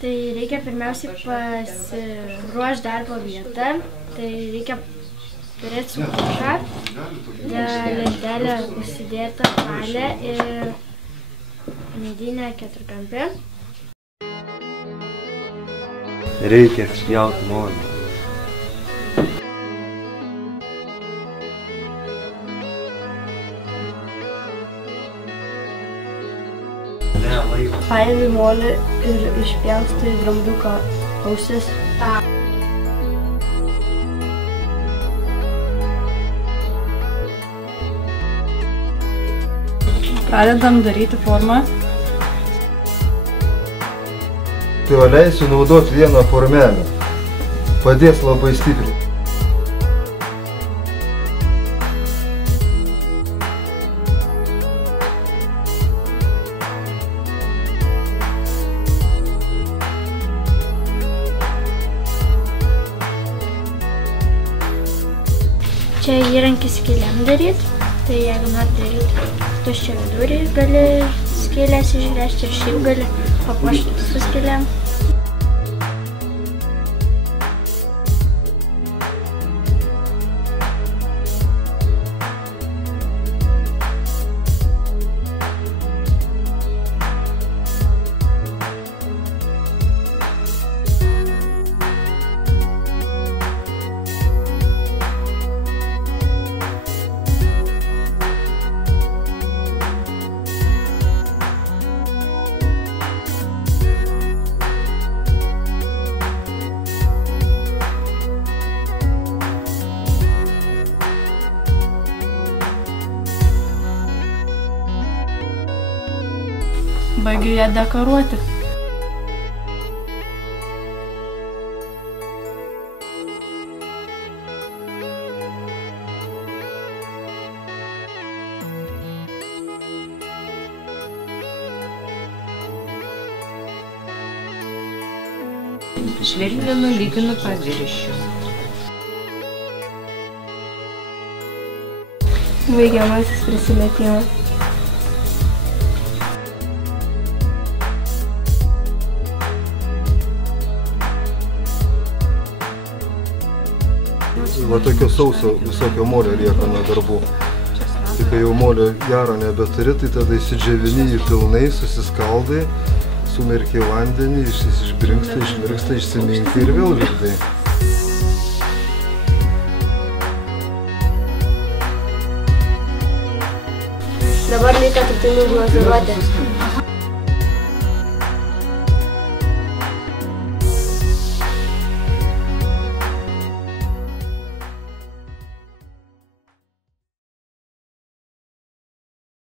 Tai reikia pirmiausiai pasiruošti darbo vietą, tai reikia turėti sukušą, lentelę užsidėtą palę ir medinę keturkampę. Reikia spjauti molį. Paimi molį ir išpjaustai drambliuką ausis. Pradedam daryti formą. Tai va leisiu naudoti vieną formelę. Padės labai stipriai. Čia įrankis skylėm daryti, tai jeigu nori daryti tuščią vidurį, gali skylės išgręžti ir šiaip gali papuošti su skylėm. Baigiu ją dekoruoti. Švelninu, lyginu paviršių. Baigiamasis prisilietimas. Va tokio sauso visokio molio lieka nuo darbų. Tai kai jau molio gero nebeturi, tai tada įsidžiavini jį pilnai, susiskaldai, sumerki vandenį, išbrinksta, išmirksta, išsiminkai ir vėl lipdai. Dabar reikia tik tai nuglazūruoti.